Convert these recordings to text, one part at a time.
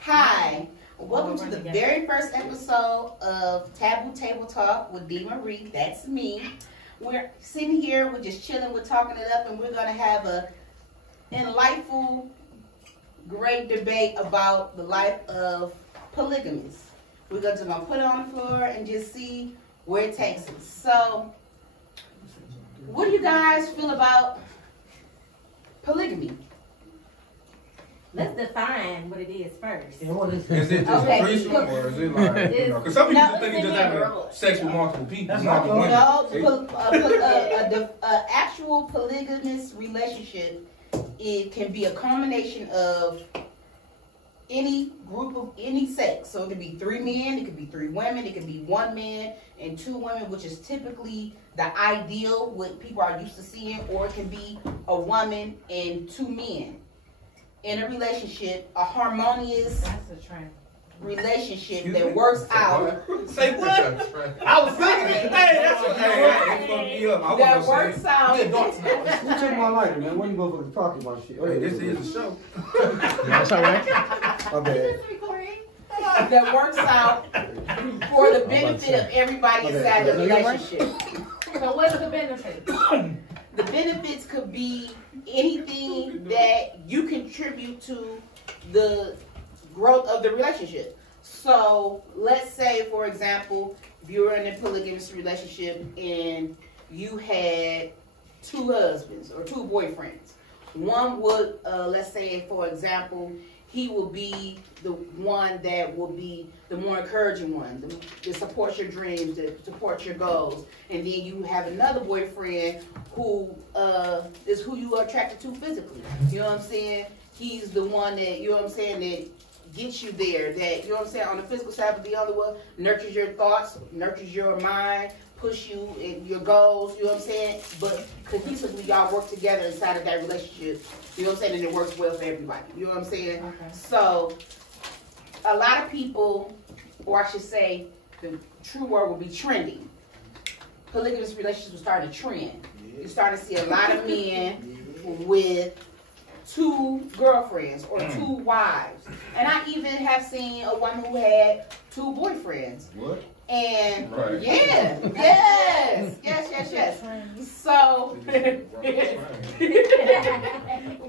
Hi, welcome to the very first episode of Taboo Table Talk with D. Marie. That's me. We're sitting here, we're just chilling, we're talking it up, and we're going to have a enlightful, great debate about the life of polygamists. We're just going to put it on the floor and just see where it takes us. So, what do you guys feel about polygamy? Let's define what it is first. Is it just a threesome, or is it like, because some people think it's just having sex with multiple people, multiple women. No, actual polygamous relationship, it can be a combination of any group of any sex. So it could be 3 men, it could be 3 women, it could be 1 man and 2 women, which is typically the ideal, what people are used to seeing, or it can be a woman and 2 men. In a relationship, a harmonious relationship that works out. Say what? I was thinking it. Hey, that's what that works out. Who took my lighter, man? When you go for the talking about shit? Hey, this is a show. That's all right. My bad. That works out for the benefit of everybody inside the relationship. So what are the benefits? The benefits could be anything that you contribute to the growth of the relationship. So let's say, for example, if you were in a polygamous relationship and you had 2 husbands or 2 boyfriends. One would, let's say, for example, he will be the one that will be the more encouraging one, to support your dreams, to support your goals. And then you have another boyfriend who is who you are attracted to physically. You know what I'm saying? He's the one that, you know what I'm saying, that gets you there, that, you know what I'm saying, on the physical side, but the other one nurtures your thoughts, nurtures your mind, push you in your goals, you know what I'm saying? But cohesively, y'all work together inside of that relationship. You know what I'm saying? And it works well for everybody. You know what I'm saying? Okay. So, a lot of people, or I should say, the true word would be trending. Polygamous relationships will start to trend. You start to see a lot of men with 2 girlfriends or 2 wives. And I even have seen a woman who had 2 boyfriends. What? And yes. So,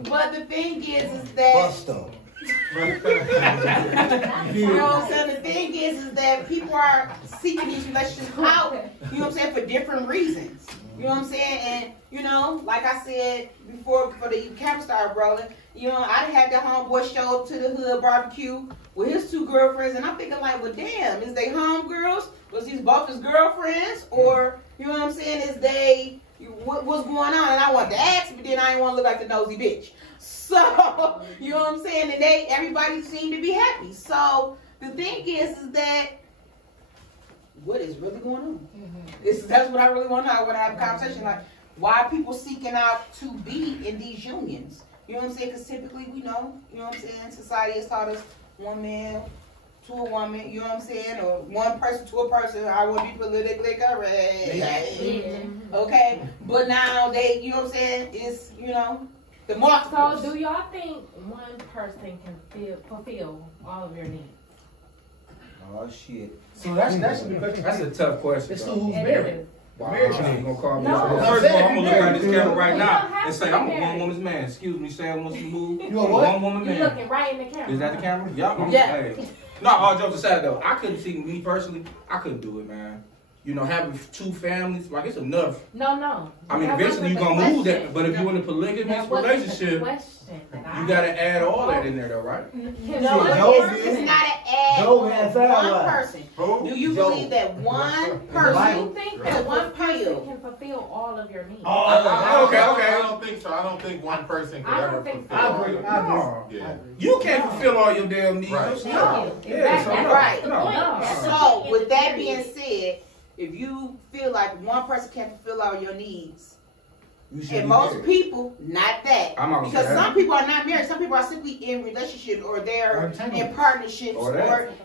but the thing is that you know what I'm saying? The thing is that people are seeking these relationships out, you know what I'm saying, for different reasons. You know what I'm saying? And, you know, like I said before the camera started rolling, you know, I had that homeboy show up to the hood barbecue with his 2 girlfriends, and I'm thinking like, well, damn, is they homegirls? Was these both his girlfriends? Or, you know what I'm saying, is they, what's going on? And I wanted to ask, but then I didn't want to look like the nosy bitch. So, you know what I'm saying? And everybody seemed to be happy. So, the thing is that, what is really going on? That's what I really want to know. I want to have a conversation like, why are people seeking out to be in these unions? You know what I'm saying? Because typically we know, you know what I'm saying, society has taught us 1 man to a woman, you know what I'm saying, or 1 person to a person. I want to be politically correct. Okay? But now they, you know what I'm saying, it's, you know, the multiples. So do y'all think 1 person can fulfill all of your needs? Oh shit. So that's a tough question. It's who's married. Marriage ain't gonna call me. No. First of all, I'm gonna look at this camera right now and say I'm a 1 woman's man. Excuse me, say I want to move. You a what? 1 woman man. You're looking right in the camera. Is that the camera? Yeah. Hey. No, all jokes aside though, I couldn't see me personally. I couldn't do it, man. You know, having 2 families, like it's enough. No. I mean, eventually you're gonna move that, but if you're in a polygamous relationship, you gotta add all that in there, though, right? No, it's not an add 1 person. Do you believe that 1 person? You think that 1 person can fulfill all of your needs? Oh, okay. I don't think so. I don't think 1 person can ever fulfill. I agree. Yeah. You can't fulfill all your damn needs. Right. No. Right. No. So, with that being said, if you feel like 1 person can't fulfill all your needs, and most people, not that. Because some people are not married. Some people are simply in relationships or they're in partnerships. Or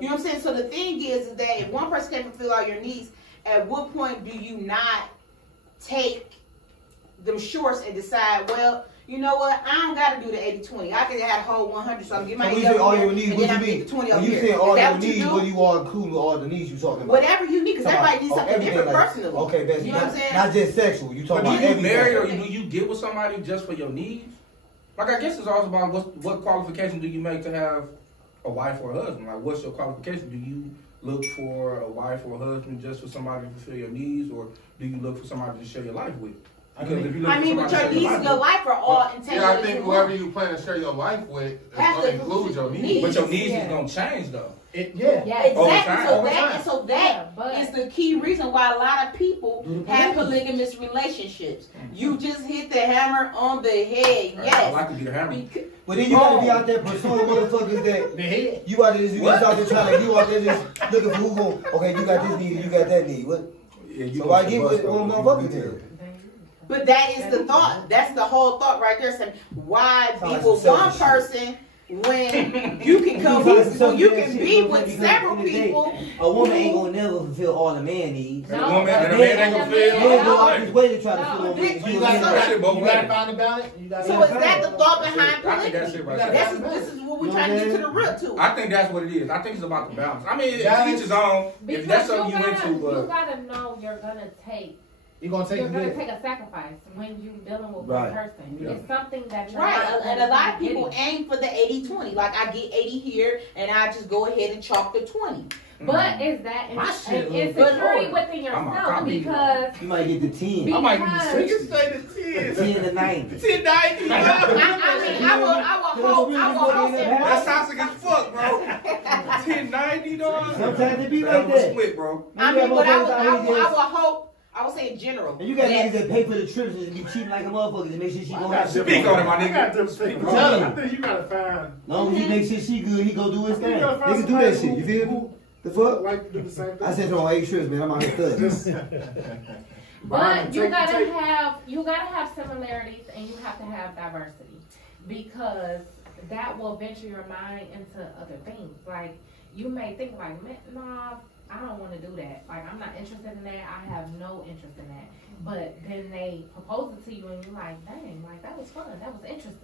you know what I'm saying? So the thing is that if 1 person can't fulfill all your needs, at what point do you not take them shorts and decide, well, you know what? I don't got to do the 80-20. I can have a whole 100, so I'm getting my So 80 you say all over your here, needs, and what then you I'm mean? getting the 20 When over you here. say Is all that your what you needs, do? what you all include all the needs you talking about? Whatever you need, because everybody needs something everything different like- personally. Okay, that's You know what I'm saying? not just sexual. You But talking do about you everything. marry or do you get with somebody just for your needs? Like, I guess it's also about what qualification do you make to have a wife or a husband? Like, what's your qualification? Do you look for a wife or a husband just for somebody to fulfill your needs, or do you look for somebody to share your life with? Because if you look I for mean, somebody but to your share needs in your life are all integral. Yeah, I think whoever you plan to share your life with is Has going to to include your needs. But your needs Yeah. is gonna change though. Yeah. Exactly. So that Yeah, but- is the key reason why a lot of people have polygamous relationships. You just hit the hammer on the head. I Yes. like to be the hammer. But then you gotta be out there pursuing motherfuckers that you out there just out there trying to you out there just looking for who gon' okay, you got this need and you got that need. What? Yeah, you So I get what motherfuckers do. But that is the thought. That's the whole thought right there. Saying why Sound like be with some one selfish person when you can come, You find when you some can shit, be because with at several the end of the day, people. A woman ain't gonna never fulfill all the man needs. And a No, woman and a but man ain't gonna then- feel. Man go out his way to try to No, fill this- on you me. gotta- That shit both You ways. gotta find a balance. You gotta So is that the thought behind I think that polygamy? shit right That's- there. This is what we're trying to get to the root to. I think that's what it is. I think it's about the balance. I mean, Balance. each his own. Because If that's something you gotta, into, you but gotta know you're gonna take. You're gonna take You're it gonna with. take a sacrifice when you're dealing with Right. one person. Yeah. It's something that you're Right, not and a lot of getting. people aim for the 80-20. Like I get 80 here, and I just go ahead and chalk the 20. But is that My shit an a little insecurity bit within I'm a yourself? copy. Because You might get the 10. I might Because- be you 60. say the 10. 10 to 90. 1090, I will hope That's that toxic as fuck, bro. 1090, dog. Sometimes it be That like was that. split, bro. I mean, but I will hope. I would say in general. And you got that- niggas that pay for the trips and be cheating like a motherfucker to make sure she gonna have shit. Speak on it, my I got nigga. them things. Tell him. I think you gotta find. Long as he make sure she good, he go do his thing. You gotta find Niggas do that somebody shit, you feel me? who The fuck? like to do the same thing. I said no 8 trips, man. I'm out here thugging. But you Take- gotta take- have similarities and you have to have diversity, because that will venture your mind into other things. Like you may think like, nah, I don't want to do that. Like I'm not interested in that. I have no interest in that. But then they propose it to you and you're like, dang, like that was fun. That was interesting.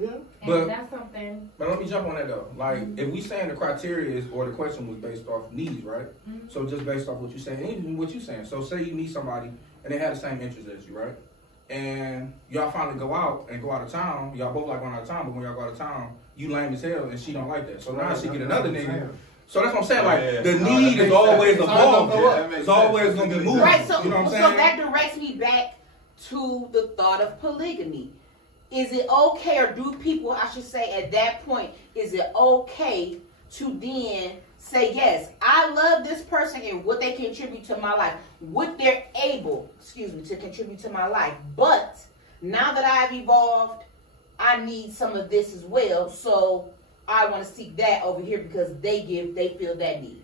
Yeah. And But- that's something. But let me jump on that though. Like, if we saying the criteria is, or the question was based off needs, right? Mhm. So just based off what you're saying, even what you're saying. So say you meet somebody and they have the same interests as you, right? And y'all finally go out of town. Y'all both like going out of town, but when y'all go out of town, you lame as hell and she don't like that. So now she get another nigga. So that's what I'm saying. Like Yeah. the No, need that is makes always sense. evolving. Yeah, that makes It's always sense. gonna be moving. Right, so, you know what I'm so saying? that directs me back to the thought of polygamy. Is it okay, or do people, I should say at that point, is it okay to then say, yes, I love this person and what they contribute to my life, what they're able, to contribute to my life, but now that I've evolved, I need some of this as well, so I want to seek that over here because they feel that need.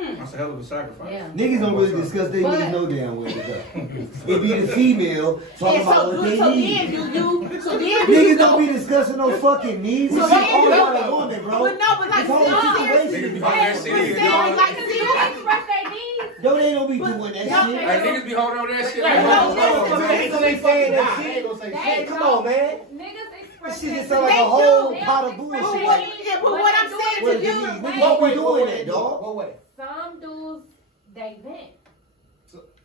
That's a hell of a sacrifice. Yeah. Niggas don't really discuss their But- needs no damn way. It be the female talking And about so, what so they then need. you Niggas don't be discussing no fucking needs. So We then talk all you about a go- woman, bro. But no, but like, It's all no, situations. Niggas be holding that shit in. like, People express their needs. No, they don't be doing that No, shit. Like niggas be holding on that shit. Like, Like, no, oh, listen, man. They ain't gonna saying that They shit. ain't gonna say They shit. Come on, man. Niggas express This shit just their sound like a needs. whole They pot of express bullshit. But their what, needs. yeah, but What what they I'm do saying is What to do you, you need? Wait, What we wait, doing wait, that, dog? What way? Some dudes, they vent.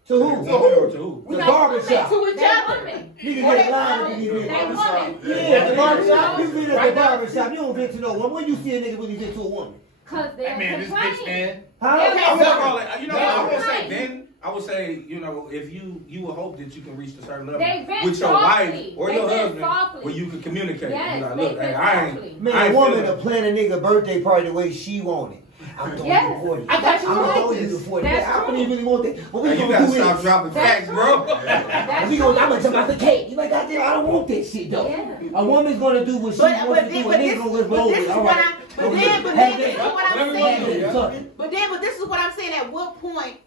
To who? To who? The They barbershop. to each They other. women. Niggas Or get they lying to They these women. niggas. Yeah, the barbershop. You been at Right the now. barbershop. You don't vent to no woman. When you see a nigga really vent to a woman? Cause they're Hey man, this bitch, complaining. man. Huh? Yeah, I would call it, you know, They I would say right. then, I would say, you know, if you would hope that you can reach a certain level They vent with your wife softly. or They your vent husband softly. where you can communicate. Yes, You like, they look, hey, vent I softly. ain't. Man, I a ain't woman feeling to plan a nigga birthday party the way she want it. I'm throwing Yes. you 40. I thought you I'm would like throwing you this. the 40. That's I don't true. even really want that. But we Hey, you gonna gotta do stop it. dropping That's facts, true. bro. That's We gonna, I'm true. gonna jump out the cake. You like, goddamn, I don't want that shit though. Yeah. A woman's gonna do what she wants to do. A nigga gonna live over it. All right. But Okay. then Have this is that. what I'm saying. Yeah, talking. But this is what I'm saying. At what point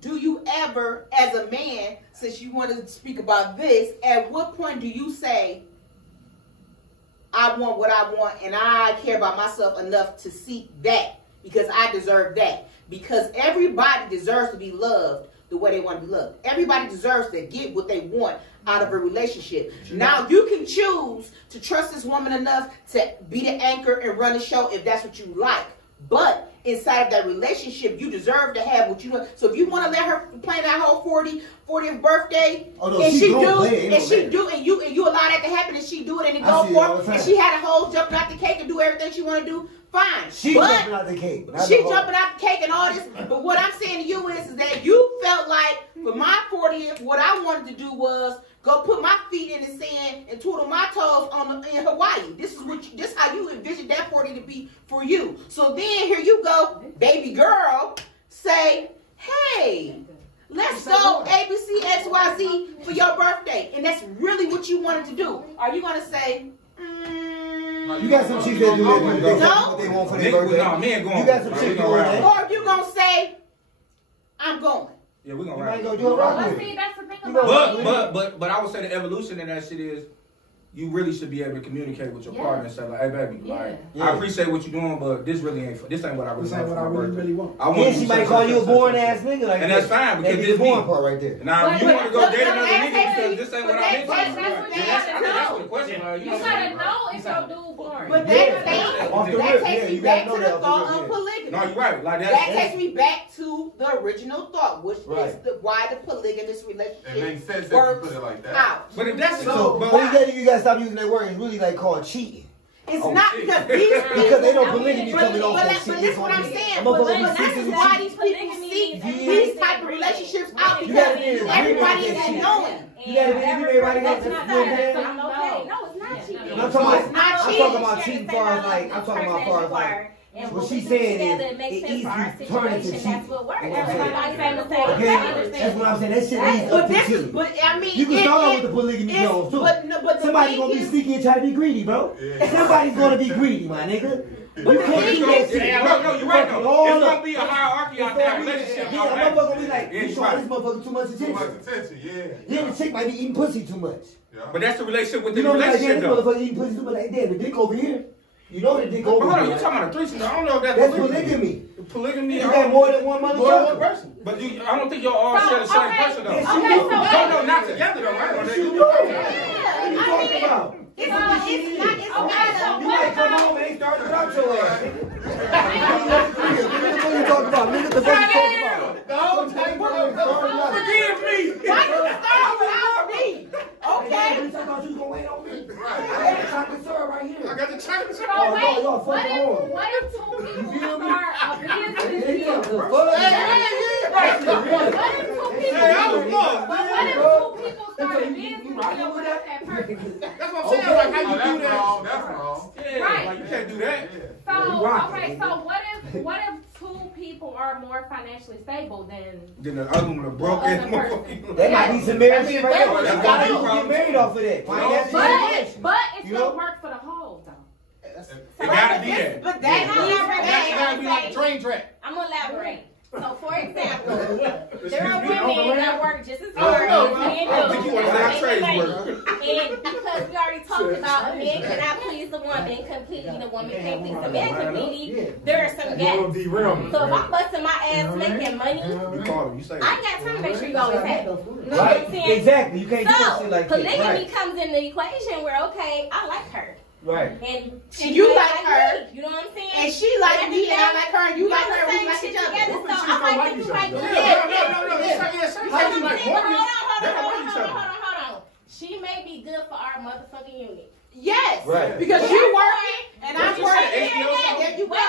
do you ever, as a man, since you want to speak about this, at what point do you say, I want what I want and I care about myself enough to seek that because I deserve that? Because everybody deserves to be loved the way they want to be loved. Everybody deserves to get what they want out of a relationship. Now you can choose to trust this woman enough to be the anchor and run the show if that's what you like. But inside of that relationship, you deserve to have what you want. So if you want to let her plan that whole 40th birthday, and she do, and you allow that to happen, and she do it, and it go for, and she had a whole jumping out the cake and do everything she want to do, fine. She jumping out the cake. She jumping out the cake and all this. But what I'm saying to you is that you felt like for my 40th, what I wanted to do was go put my feet in the sand and twiddle my toes in Hawaii. This is how you envision that 40 to be for you. So then here you go, baby girl, say, hey, let's go ABC XYZ for your birthday. And that's really what you wanted to do. Are you gonna say, you got some chicks that do that. No. What they want for their birthday. No, men going. You got some chicks doing that. or you gonna say, I'm going? Yeah, we're gonna You ride. might go do a rock Well, with see, it. that's the thing about But I would say the evolution in that shit is you really should be able to communicate with your partner and say like, hey baby, like I appreciate what you're doing, but this really ain't this ain't what I really This ain't want what I for my really birthday. want. I want Yeah, you she to might say call you a such, boring such, ass such. nigga. Like And that's fine because this this boring me. part right there. Now if you want to go date another nigga because this ain't what I'm into. that's what I you think gotta that's know. what the question is. You gotta know if your dude boring. But Off the rip, that takes me you back gotta to know the that thought off the of rip, polygamy. No, you're right. Like That takes me back to the original thought, which Right. is why the polygamous It makes relationship sense that you works put it like that. out. But if that's So, but what you gotta stop using that word. It's really like called cheating. It's Oh, not shit. because these Because they know people- polygamy but coming off that but shit. that's what I'm saying. I'm But gonna that's fucking why cheat. these people seek Polygamy these is type of relationships out You because gotta be able to everybody agree with that is shit. knowing. You gotta be everybody got That's this. not You know what I'm that. saying? I'm okay. No, it's not cheating. I'm talking about, It's not I'm cheating. talking about cheating far as like, I'm talking about far as like, what she's saying is, it easy to turn into cheating. That's what works. Okay. Everybody's saying the same Okay, thing. that's what I'm saying. That shit leads But up to this is, cheating. but I mean, You can start off with the polygamy it's- goals too. but the Somebody thing gonna be is- sneaky and try to be greedy, bro. Somebody's gonna be greedy, my nigga. You can't do that shit. No, you're right though. All It's up. gonna be a hierarchy out there. Relationship. Yeah, a motherfucker gonna be like, Yeah, you you're showing right. this motherfucker too much Too attention. much attention, yeah. Then the chick might be eating pussy too much. But that's the relationship You within know, the like, damn, relationship this though. motherfucker eating pussy too much. Like, damn, the dick over here. You know the dick But over hold on, here. you talking about a threesome? I don't know if that's That's polygamy. Polygamy. You got more than one More than one motherfucker. person. But I don't think y'all all share the same person though. Yes, Okay, you do. No, not together though, right? Or Yes, they- you do. What you talking about? it's not. You might come home and ain't start without your ass. What you talking about? Nigga, the fuck you talking about? Forgive me. Why you start without me? Okay. Bitch, I thought you was gonna wait on me. I got chocolate syrup right here. I got the chocolate. So Oh, wait, y'all what fucking if on. two people start a business Hey, deal? the fuck? What if two people? Hey, I was lost. But what if two people start a business deal without that person? That's what I'm saying. Like, how you Oh, do that's that? wrong. That's wrong. Yeah, Right. like you can't do that. So You rock okay, it. so what if two people are more financially stable than Then the other one broke The in. other person. That might be some marriage shit right there. That's That's why why you you get probably- married off of that. Financial situation. but it's You gonna know? work for the whole though. It gotta be that. But that It gotta be like a train track. I'm gonna elaborate. So, for example, there are women that work just as hard I as don't men know. I don't think you do. understand how to trades make work. money. And because we already talked about a man cannot please the woman completely, the woman can't please the man completely, there are some gaps. So if I'm busting my ass making money, You call him. You say. I ain't got time to make sure you always happy. You know what Right, I'm saying? exactly. You can't do that So, shit like that. polygamy Right, comes in the equation where, okay, I like her. right. And You may like her. me, you know what I'm saying? and she like me and I like her and you like her and we same like shit each other. together, so I like you like me. No. Hold on, Like, hold on. She may be good for our motherfucking unit. Yes, Right. because you working and I'm You said working. eight years And there you Wait,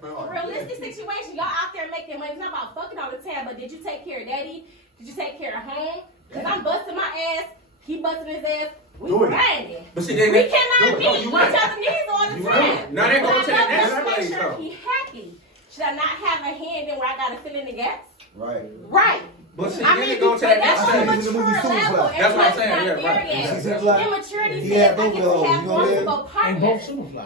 go. wait. Realistic situation, y'all out there making money. It's not about fucking all the time, but did you take care of daddy? Did you take care of home? Because I'm busting my ass, he busting his ass. We grinding. But see, We cannot meet each other's needs all the time. Now they go But to I the next love to place make sure though. he happy. Should I not have a hand in where I gotta fill in the gaps? Right. Right. But see, I then mean, they go to But that that's next on a place. in the movie mature Suicide. level. That's what I'm saying, Everybody's yeah, not there right. yet. She said, like, Immaturity he says had I both get of to those, have you know what I'm multiple partners.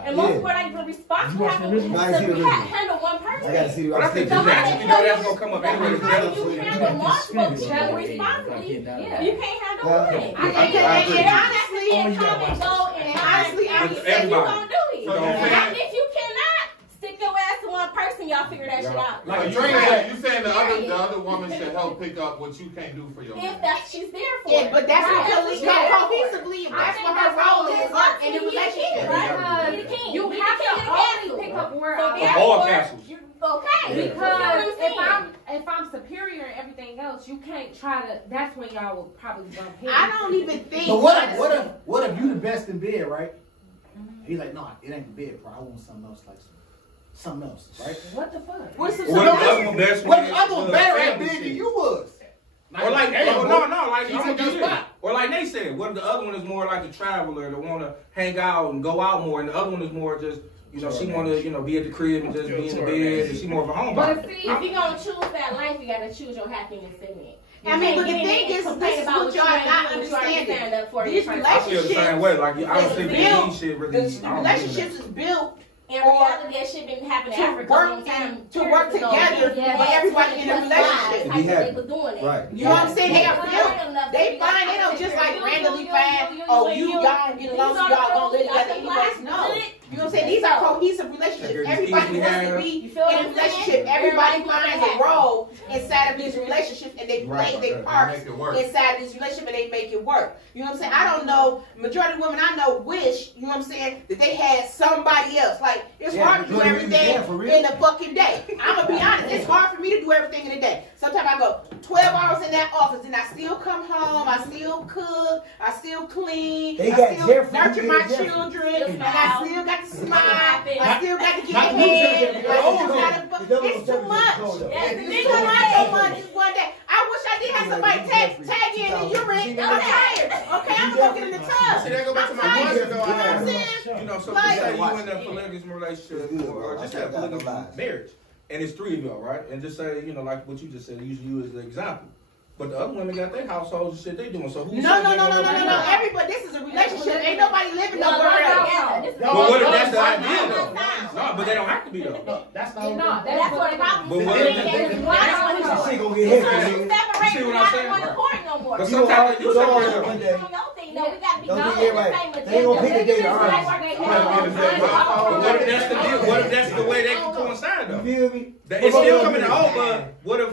And most people are not even responsible watched the original? No, I ain't seen the to original. handle one I gotta person. see But I think So how that, do you know that's gonna come up anyway. How do you Jealousy. handle multiple people Jealousy. responsibly? Yeah. You can't handle Yeah. one. And honestly, And come and go and honestly, how you With say you everybody. gonna do it. So you And saying- if you cannot stick your ass to one person, y'all figure that that shit out. Like you saying the other woman should help pick up what you can't do for your man. If that's she's there for. Yeah, but that's cohesively. cohesively. That's what her role is in the relationship. Because you have to only pick up where I'm Of all castles. Okay. Because if I'm superior and everything else, you can't try to. That's when y'all will probably bump heads. I don't even think. But what if you the best in bed, right? He's like, no, it ain't the bed, bro. I want something else, like something else, right? What the fuck? What's the What the other one best What with the other one better at family bed shit. than you was? Or like, like She I'm took your gonna spot. Or like they said, what if the other one is more like a traveler that want to hang out and go out more, and the other one is more just, you know, she want to, you know, be at the crib and just be in the bed, and she more of a homebody. But see, If you're gonna choose that life, you gotta choose your happiness in it. I mean, but the thing is, this is what y'all not understanding. These I feel the same way. Like I don't think these shit really. The relationships is built in reality, that shit been happening in Africa a long time. to work together for everybody in a relationship. They was doing it. Right. You know what I'm saying? They are built. They find they don't just like randomly find, oh, y'all don't get along, so y'all gonna live together anyways. No. You know what I'm saying? These are cohesive relationships. Everybody wants to be in a relationship. Everybody finds a role inside of these relationships, and they play their parts inside of this relationship, and they make it work. You know what I'm saying? I don't know. Majority of women I know wish, you know what I'm saying, that they had somebody else. Like, it's hard to do everything in a fucking day. I'm going to be honest. It's hard for me to do everything in a day. Sometimes I go 12 hours in that office, and I still come home. I still cook. I still clean. I still nurture my children. And I still got to smile. I still got to get ahead. It's too much. It's too much one day. I wish I did have somebody tag in the urine. I'm tired. Okay, I'm walking in the tub. See, that go back to my question though. You know what I'm saying? You know, so say you in a polygamous relationship or just have a polygamous marriage, and it's 3 of y'all, right? And just say, you know, like what you just said, using you as the example. But the other women got their households and shit they doing. So who's No. Everybody, this is a relationship. Ain't nobody living nowhere else. But what if that's the idea though? No, but they don't have to be though. No, that's not. No, That's what the problem But is. what if they- She gonna get hit. Separate, See we're what I'm not saying? on one accord no more. But sometimes they do separate them. one day. No, we gotta be Don't on get it the right. same They ain't gonna pick a date. But what if that's the deal? What if that's the way they can coincide You though? feel me? It's still coming to home, but what if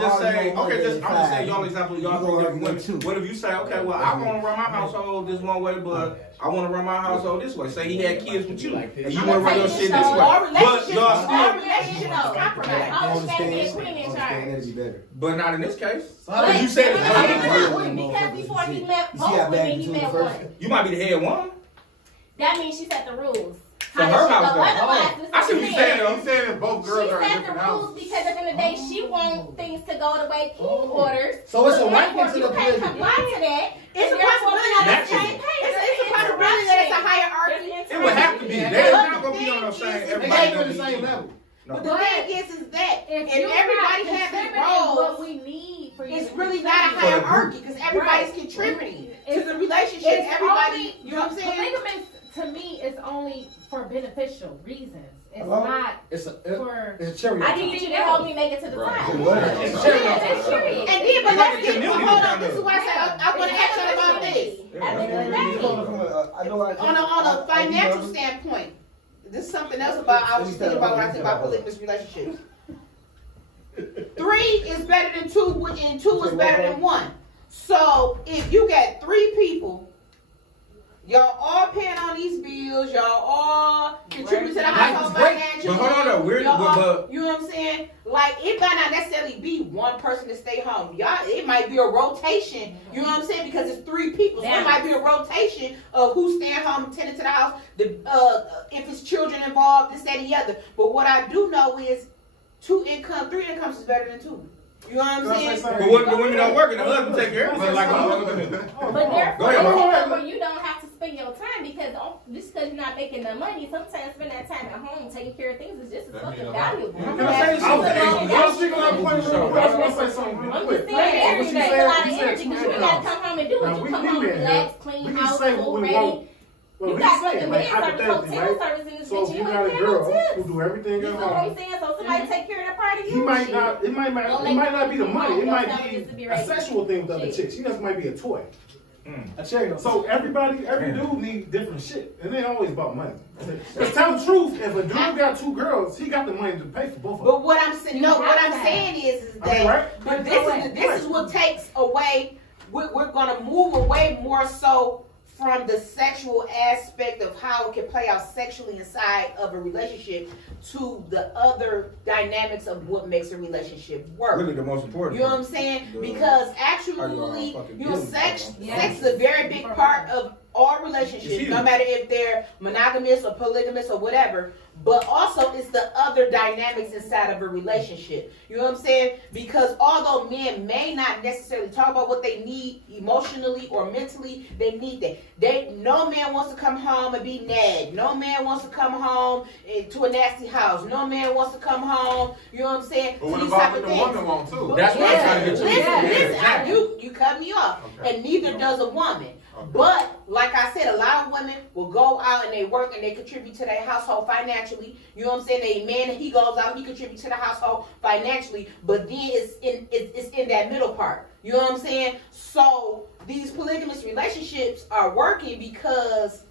just say, okay, just I'm gonna say y'all example, y'all three different women. What if you say, okay, well I want to run my household this one way, but I want to run my household this way. Say he had kids with you, and you want to run your shit this way, but y'all still. Relationship is compromised. That'd be better. But not in this case. But You said because before he met both women, he met one. you might be the head one. That means she set the rules. For her house, though. Otherwise, this is I see what you're saying though. He's saying that both She girls are in set the different rules houses. because at the end of the day, she wants things to go the way King orders. So it's a therefore, ranking to you the can't polygamy. comply to that. It's a and therefore, possibility we're not on the Naturally. same page. It's a possibility that it's a hierarchy. It would have to be. They're not gonna be on the same. They Everybody ain't gonna on the be same level. No. But the thing is that if you're everybody not has their contributing what roles, we need for you it's to really contribute. not a hierarchy because everybody's contributing to the relationship. It's Everybody, only, you know what I'm saying? Polygamy to me is only for beneficial reasons. It's Hello? not It's for. a cherry. I need you to help me make it to the Right. top. It's cherry. It's cherry. And then, but It's like let's a get, community hold on, kind this of- is why I said I want to ask you about this. At the end of the day. I know On a financial standpoint, this is something else about, I was just thinking about when I think about polygamous relationships. 3 is better than 2, and 2 is better than 1. So if you got 3 people, y'all all paying on these bills, y'all all contribute to the household financially. But hold on though, we're Y'all, you know what I'm saying? Like, it might not necessarily be one person to stay home. Y'all, it might be a rotation. You know what I'm saying? Because it's 3 people, so it might be a rotation of who's staying home, tending to the house. If it's children involved, this, that, and the other. But what I do know is 3 incomes is better than 2. You know what I'm saying? But what if the women don't work and the husband take care of it? Like I'm looking at it. But Go therefore, ahead, you don't have to spend your time because just because you're not making the money, sometimes spend that time at home taking care of things is just as fucking valuable. Can I say something? Y'all speaking on the point real quick. I want to say something real I'm quick. just saying, What she everything's a said, lot of you said energy because you 2 gotta come home and do Now, what you we come do home, that, relax, We clean can house, say what food we ready. want. Well, You we got can say, fucking like, bed service, hypothetically, hotel right? service in this So bitch. if You you ain't got a paying no girl tips. who do everything You at know what I'm home, saying? So somebody take care of that part of he you. might not. It might not be the money. It might Just to be be a ready. sexual thing with other chicks. She just might be a toy. I tell you. So every dude needs different shit. It ain't always about money. To tell the truth, if a dude got 2 girls, he got the money to pay for both of them. But what I'm saying, is that right? this is what takes away. We're gonna move away more so from the sexual aspect of how it can play out sexually inside of a relationship to the other dynamics of what makes a relationship work. Really, the most important. You know what I'm saying? Because actually, sex is a very big part of all relationships, no matter if they're monogamous or polygamous or whatever. But also, it's the other dynamics inside of a relationship. You know what I'm saying? Because although men may not necessarily talk about what they need emotionally or mentally, they need that. No man wants to come home and be nagged. No man wants to come home to a nasty house. No man wants to come home. You know what I'm saying? But what about when the woman wants too? That's what I'm trying to get to. Listen, you cut me off, and neither does a woman. Okay. But like I said, a lot of women will go out and they work and they contribute to their household financially. You know what I'm saying? They man, he goes out, he contributes to the household financially, but then it's in that middle part. You know what I'm saying? So these polygamous relationships are working because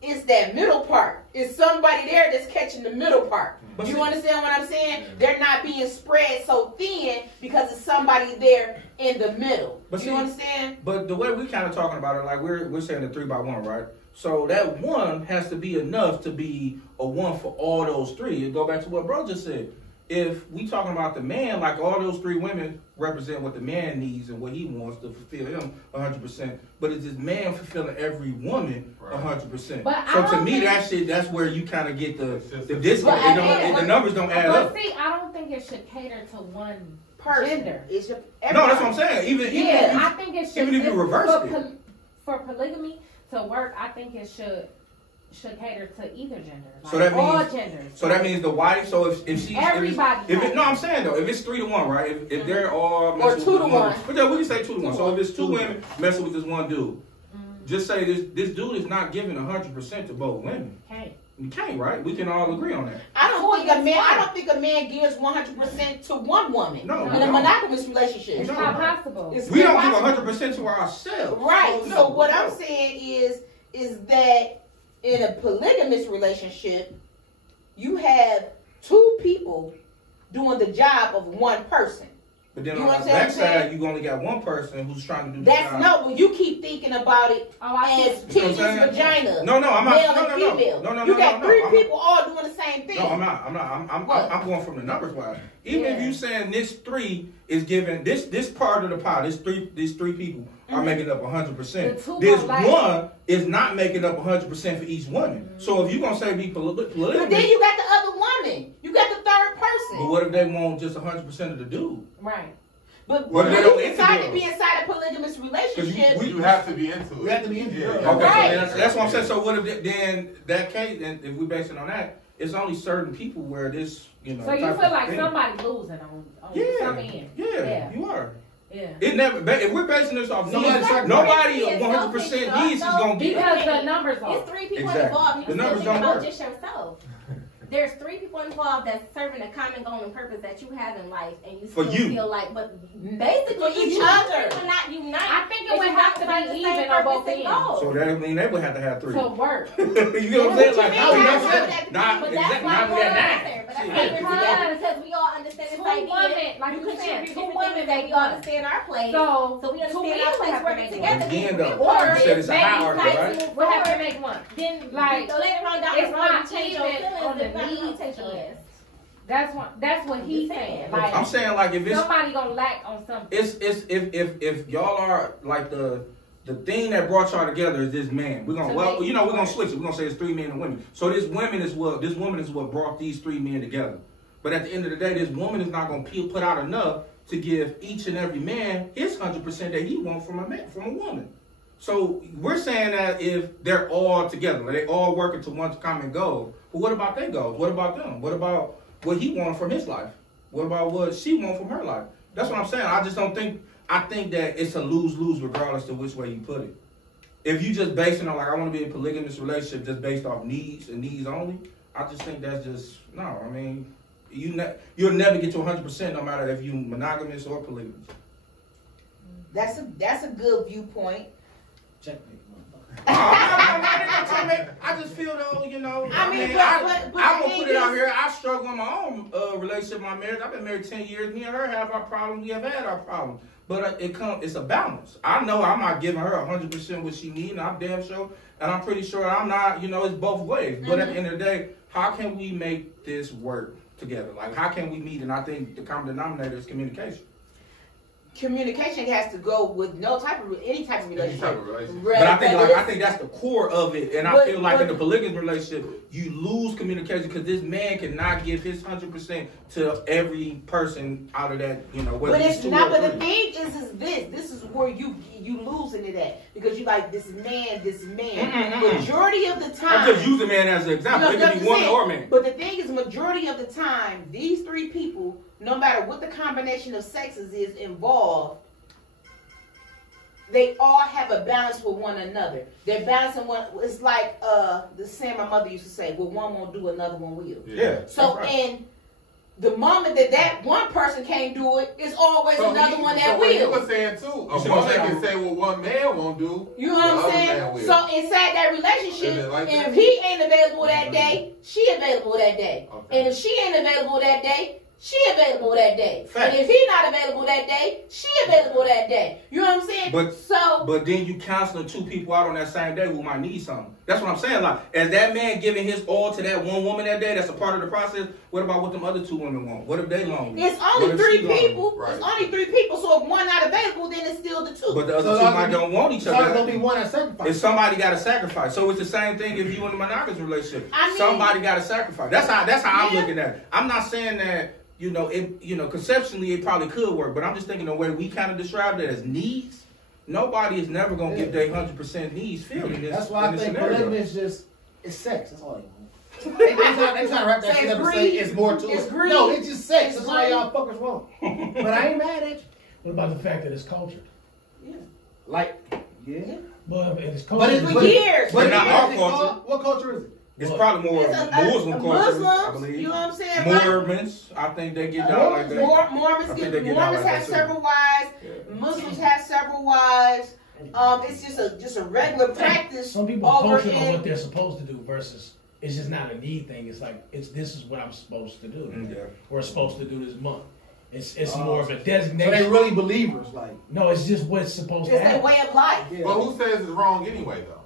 it's that middle part. It's somebody there that's catching the middle part. But you understand what I'm saying? They're not being spread so thin because it's somebody there in the middle. But you understand? But the way we kind of talking about it, like we're saying the 3 by 1, right? So that 1 has to be enough to be a 1 for all those 3. It go back to what bro just said. If we talking about the man, like all those 3 women represent what the man needs and what he wants to fulfill him 100%. But it's this man fulfilling every woman 100%. But so to me, that's where you kind of get the disconnect. The numbers don't add up. But see, I don't think it should cater to one gender. No, that's what I'm saying. Even I think it should. Even if you reverse it. For polygamy to work, I think it should cater to either gender. Like so that means all genders. So that means the wife. So if she's everybody. No, I'm saying though, if it's 3 to 1, right? If they're all or 2 to 1, but yeah, we can say 2 to 1. So if it's 2 women messing with this one dude, just say this dude is not giving 100% to both women. You can't, right? We can all agree on that. I don't think a man gives 100% to one woman. No, in a monogamous relationship. It's not possible. We don't give 100% to ourselves. Right. So what I'm saying is that in a polygamous relationship, you have 2 people doing the job of one person. But then on the backside, you only got one person who's trying to do the job. No, but you keep thinking about it as penis, vagina. No, I'm not. Male and female. You got 3 people all doing the same thing. No, I'm not. I'm going from the numbers wise. Even if you saying this 3 is giving this part of the pie, these three people are making up 100%. This 1 is not making up 100% for each woman. So if you're gonna say be polygamous, but then you got the other woman. You got the third person. But what if they want just 100% of the dude? Right. But when you decide to be inside a polygamous relationship, you have to be into it. You have to be into it. Okay, right. So that's what I'm saying. So what if then that case? Then if we base it on that, it's only certain people where this, So you feel like somebody losing on some end. Yeah, you are. Yeah. It never. If we're basing this off nobody 100% needs is gonna be because the numbers are. It's 3 people involved. The numbers don't work. Just yourself. There's 3 people involved that's serving a common goal and purpose that you have in life, and you still feel like, but basically each other will not unite. I think it would have to be even on both ends. So that means they would have to have 3. So work. You know what I'm saying? Like But that's why we're because we all understand this idea. Like you contribute 2 women that we all understand our place. So we understand our place working together. Again, though, you said it's a hierarchy, right? We have to make one. Then like later on down the road, you change your on the feelings. That's what he's saying. Like I'm saying, like if it's somebody gonna lack on something. It's if y'all are like the thing that brought y'all together is this man. We're gonna we're gonna switch it. We're gonna say it's 3 men and women. So this woman is what brought these 3 men together. But at the end of the day, this woman is not gonna put out enough to give each and every man his 100% that he wants from a woman. So we're saying that if they're all together, they all working to one common goal. But what about their goals? What about them? What about what he wanted from his life? What about what she wanted from her life? That's what I'm saying. I just don't think. I think that it's a lose-lose regardless of which way you put it. If you just basing on like I want to be in a polygamous relationship just based off needs and needs only, I just think that's just no. I mean, you'll never get to 100% no matter if you monogamous or polygamous. That's a good viewpoint. Checkmate, motherfucker. I just feel though, you know. I mean, I'm but gonna put it out here. I struggle in my own relationship, my marriage. I've been married 10 years. Me and her have our problems. We have had our problems. But it's a balance. I know I'm not giving her 100% what she needs, and I'm damn sure, and I'm pretty sure I'm not. You know, it's both ways. But at the end of the day, how can we make this work together? Like, how can we meet? And I think the common denominator is communication. Communication has to go with any type of relationship. But I think that's the core of it, and I feel like in a polygamous relationship, you lose communication because this man cannot give his 100% to every person out of that. You know, whether but it's it's two not. or But three. the thing is this. This is where you losing it at because you like this man. Majority of the time, I'm just using man as an example. It could be woman or man. But the thing is, majority of the time, these three people, no matter what the combination of sexes is involved, they all have a balance with one another. They're balancing one. It's like the saying my mother used to say, "Well, one won't do, another one will." Yeah. So in the moment that one person can't do it, it's always another one that will. You were saying too, a woman can say what one man won't do. You know what I'm saying? So inside that relationship, Like if he ain't available that day, she available that day. Okay. And if she ain't available that day, she available that day. Fact. And if he not available that day, she available that day. You know what I'm saying? But then you counseling two people out on that same day who might need something. That's what I'm saying. Like, as that man giving his all to that one woman that day, that's a part of the process. What about what them other two women want? What if they lonely? It's only three people. Right. It's only three people. So if one not available, then it's still the two. But the other two might don't want each other. So it's gonna be one that sacrifice. If somebody got to sacrifice, so it's the same thing if you in a monogamous relationship. Somebody got to sacrifice. That's how I'm looking at it. I'm not saying that. Conceptually it probably could work, but I'm just thinking the way we kind of described it as needs. Nobody is never gonna get their 100% needs filled in this. That's why I think polygamy is it's sex. That's all they want. they trying to wrap that shit up and say it's more to it. No, it's just sex. That's all y'all fuckers want. But I ain't mad at you. What about the fact that it's cultured? Yeah. Like, yeah. But it's cultured. But for years. But not our culture. What culture is it? It's probably more Muslim culture, I believe. You know what I'm saying? Mormons, I think they get down like that. Mormons have several wives. Yeah. Muslims have several wives. It's just a regular practice. Some people culture on what they're supposed to do versus it's just not a need thing. It's like this is what I'm supposed to do. Yeah. We're supposed to do this month. It's more of a designation. So they really believers, like no, it's just what's supposed to happen. It's their way of life. Yeah. Well, who says it's wrong anyway, though?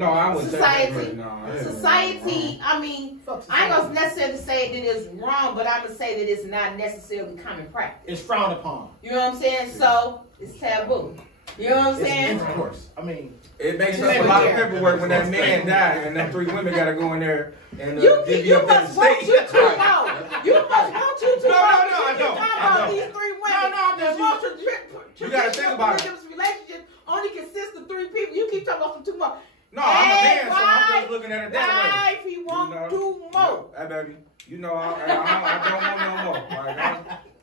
No, I wouldn't say society. that. Society. I mean, I ain't gonna necessarily say that it's wrong, but I'm gonna say that it's not necessarily common practice. It's frowned upon. You know what I'm saying? So it's taboo. You know what I'm saying? Of course. I mean, it makes up a lot of paperwork when that man died and them three women gotta go in there and you must want you to know. You must want you to know. No, I don't. About these three women. No, I'm just you gotta think about it. Relationship only consists of three people. You keep talking about some two more. No, I'm a man, so I'm just looking at it that way. If he want two more. Hey, baby, I don't want no more. Like,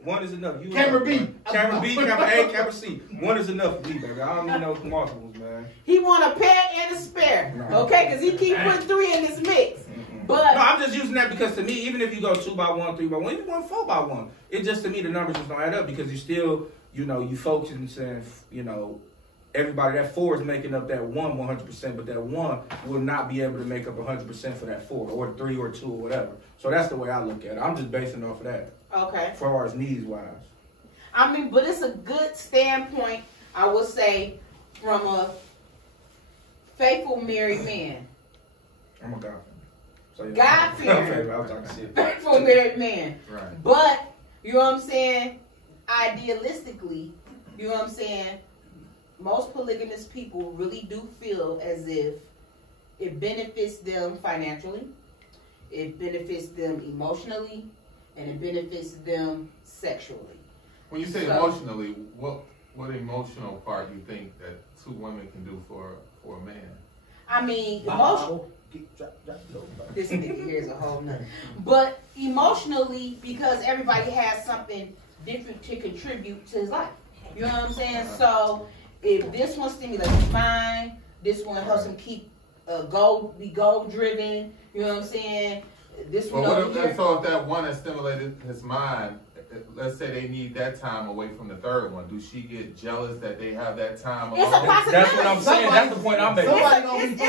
one is enough. Camera B, camera A, camera C. One is enough for me, baby. I don't need no multiples, man. He want a pair and a spare, okay? Because he keep putting three in this mix. But no, I'm just using that because to me, even if you go 2x1, 3x1, even 4x1, it just to me the numbers just don't add up because you still, you folks and saying, everybody, that 4 is making up that 1 100%, but that 1 will not be able to make up 100% for that 4 or 3 or 2 or whatever. So that's the way I look at it. I'm just basing off of that. Okay. As far as needs wise. I mean, but it's a good standpoint, I would say, from a faithful married man. I'm a God. So, God-fearing. Faithful married man. Right. But, you know what I'm saying? Idealistically, you know what I'm saying? Most polygamous people really do feel as if it benefits them financially, it benefits them emotionally, and it benefits them sexually. When you say emotionally, what emotional part you think that two women can do for a man? I mean, emotional. This nigga here is a whole nother. But emotionally, because everybody has something different to contribute to his life. You know what I'm saying? So if this one stimulates his mind, this one helps him keep be goal driven. You know what I'm saying? This one so if that one has stimulated his mind, let's say they need that time away from the third one. Do she get jealous that they have that time? It's a possibility. That's what I'm saying. That's the point I'm making.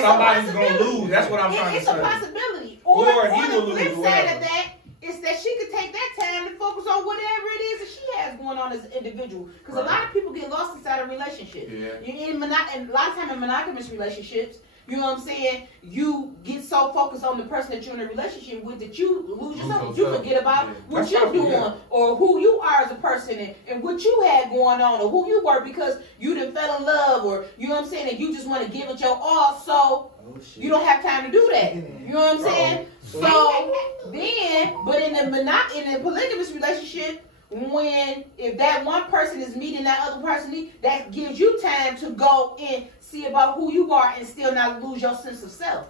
Somebody's gonna lose. That's what I'm trying to say. It's a possibility. Or he will the lose. flip side of that is that she could take that time to focus on whatever it is that she has going on as an individual. Because a lot of people get lost inside a relationship. Yeah. And a lot of times in monogamous relationships, you know what I'm saying, you get so focused on the person that you're in a relationship with that you lose yourself. You forget about what you're doing or who you are as a person and what you had going on or who you were because you done fell in love or, you know what I'm saying, and you just want to give it your all, so you don't have time to do that. You know what I'm saying? So then, but in the polygamous relationship, if that one person is meeting that other person, that gives you time to go and see about who you are and still not lose your sense of self.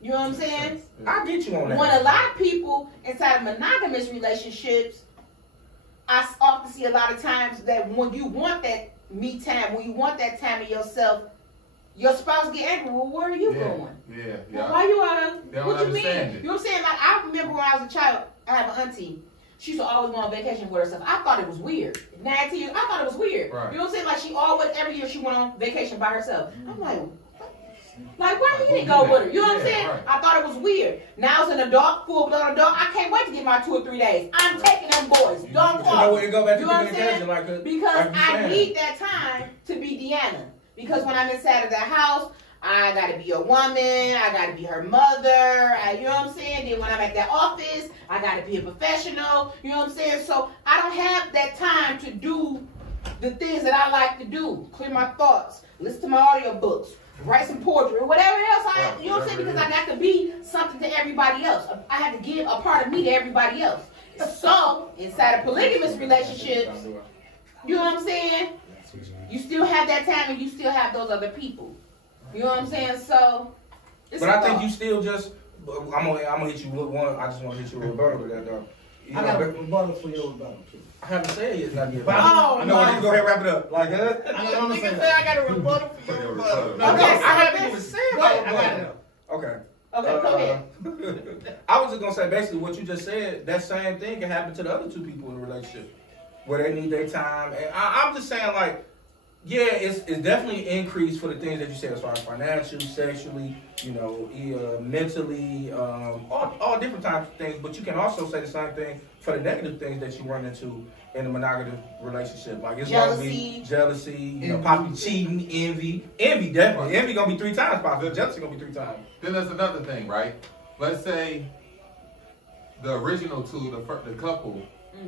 You know what I'm saying? I get you on that. When a lot of people inside of monogamous relationships, I often see a lot of times that when you want that me time, when you want that time of yourself, your spouse get angry. Well, where are you going? Yeah. Well, why you are? What you mean? It. You know what I'm saying? Like I remember when I was a child, I have an auntie. She used to always go on vacation with herself. I thought it was weird. 19 years, I thought it was weird. Right. You know what I'm saying? Like she always, every year she went on vacation by herself. I'm like, why you didn't go with her? You know what I'm saying? Right. I thought it was weird. Now as an adult, full-blown adult, I can't wait to get my 2 or 3 days. I'm taking them boys. Don't fall. You know what I'm saying? Because I need that time to be Deanna. Because when I'm inside of that house, I gotta be a woman, I gotta be her mother, you know what I'm saying? Then when I'm at that office, I gotta be a professional, you know what I'm saying? So I don't have that time to do the things that I like to do. Clear my thoughts, listen to my audiobooks, write some poetry, or whatever else you know what I'm saying? Because I got to be something to everybody else. I have to give a part of me to everybody else. So, inside of polygamous relationships, you know what I'm saying? You still have that time and you still have those other people. You know what I'm saying? So, but I think you still just. I'm gonna hit you with one. I just want to hit you with a rebuttal to that though. I got a rebuttal for your rebuttal too. I haven't said it yet. Go ahead, wrap it up. Like that. I got a rebuttal for your rebuttal. Okay, I haven't even said that. Okay. Okay, go ahead. I was just gonna say basically what you just said. That same thing can happen to the other 2 people in a relationship where they need their time. And I'm just saying like. Yeah, it's definitely increased for the things that you said as far as financially, sexually, you know, mentally, all different types of things. But you can also say the same thing for the negative things that you run into in a monogamous relationship. Like it's gonna be jealousy, you know, possibly cheating, envy. Envy definitely. Envy gonna be 3 times possible. Jealousy gonna be 3 times. Then there's another thing, right? Let's say the original 2, the couple,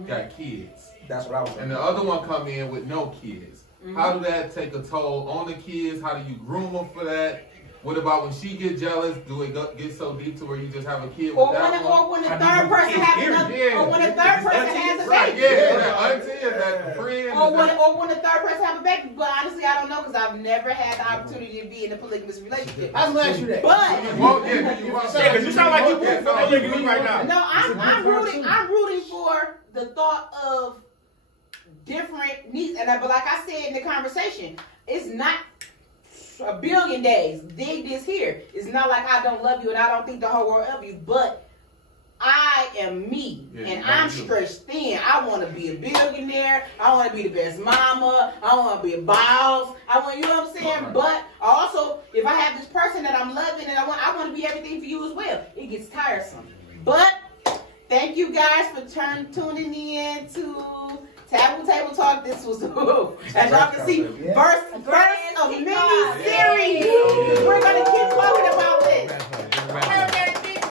got kids. That's what I was saying. And the other one come in with no kids. How do that take a toll on the kids? How do you groom them for that? What about when she get jealous? Do it get so deep to where you just have a kid with that one? Or when the third person or when the third person has a baby. That auntie or that friend. Or when the third person have a baby. But honestly, I don't know because I've never had the opportunity to be in a polygamous relationship. I'm gonna ask you that. But you sound like you're polygamy right now. No, I'm rooting for the thought of different needs, but like I said in the conversation, it's not a billion days. Dig this here. It's not like I don't love you and I don't think the whole world of you, but I am me and I'm stretched thin. I want to be a billionaire. I want to be the best mama. I want to be a boss. You know what I'm saying? But also, if I have this person that I'm loving and I want to be everything for you as well, it gets tiresome. But thank you guys for tuning in to Taboo Table Talk. This was, as y'all can see, first of mini series. We're going to keep talking about this.